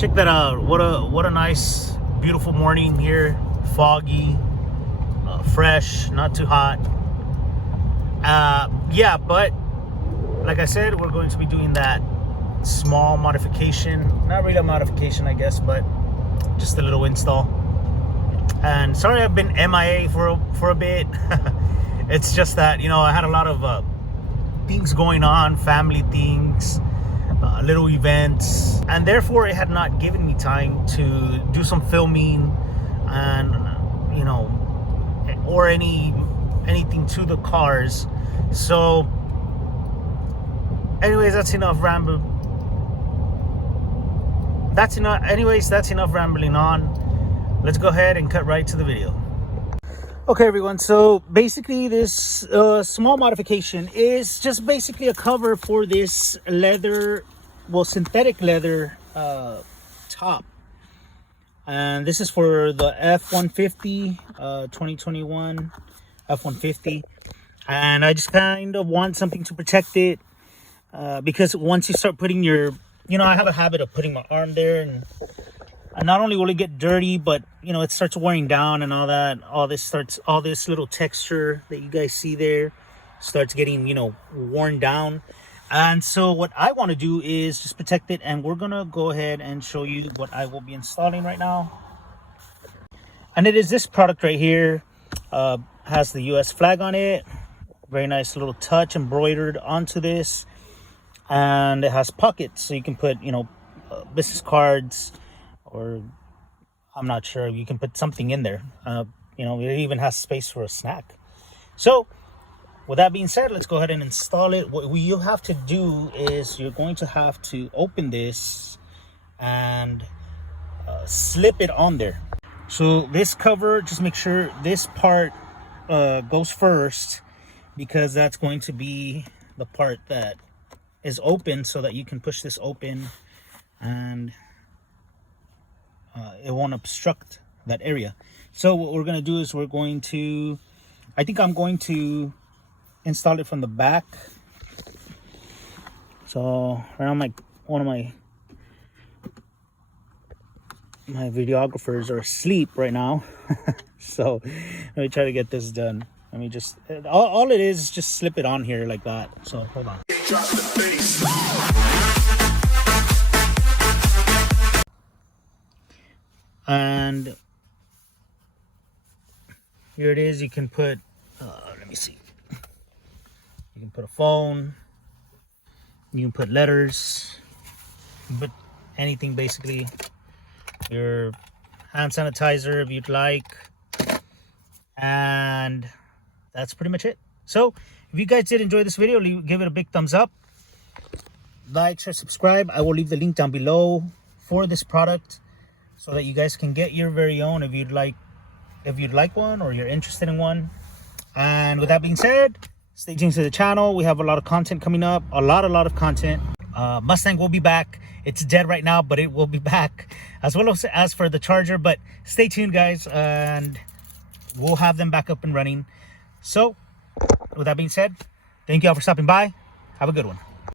Check that out. What a nice, beautiful morning here. Foggy, fresh, not too hot. Yeah, but like I said, we're going to be doing that small modification. Not really a modification, I guess, but just a little install. And sorry I've been MIA for a bit. It's just that, you know, I had a lot of things going on, family things, little events, and therefore it had not given me time to do some filming and, you know, or anything to the cars. So anyways, that's enough rambling on. Let's go ahead and cut right to the video. Okay, everyone, so basically this small modification is just basically a cover for this leather, well, synthetic leather top. And this is for the F150 2021 F150. And I just kind of want something to protect it, because once you start putting your, you know, I have a habit of putting my arm there, and not only will it get dirty, but you know, it starts wearing down and all that. All this little texture that you guys see there starts getting, you know, worn down. And so what I want to do is just protect it, and we're gonna go ahead and show you what I will be installing right now. And it is this product right here. Has the US flag on it. Very nice little touch embroidered onto this, and it has pockets, so you can put, you know, business cards, or I'm not sure, you can put something in there. You know, it even has space for a snack. So with that being said, let's go ahead and install it. What you have to do is you're going to have to open this and slip it on there. So this cover, just make sure this part goes first, because that's going to be the part that is open, so that you can push this open and it won't obstruct that area. So what we're going to do is we're going to, I think I'm going to install it from the back. So right now one of my videographers are asleep right now. So let me try to get this done. Let me just, all it is just slip it on here like that. So hold on. And here it is. You can put, let me see. You can put a phone. You can put letters. You can put anything, basically. Your hand sanitizer, if you'd like. And that's pretty much it. So if you guys did enjoy this video, give it a big thumbs up. Like, share, subscribe. I will leave the link down below for this product, so that you guys can get your very own if you'd like one, or you're interested in one. And with that being said, stay tuned to the channel. We have a lot of content coming up, a lot of content. Mustang will be back. It's dead right now, but it will be back, as well as for the Charger. But stay tuned, guys, and we'll have them back up and running. So with that being said, thank you all for stopping by. Have a good one.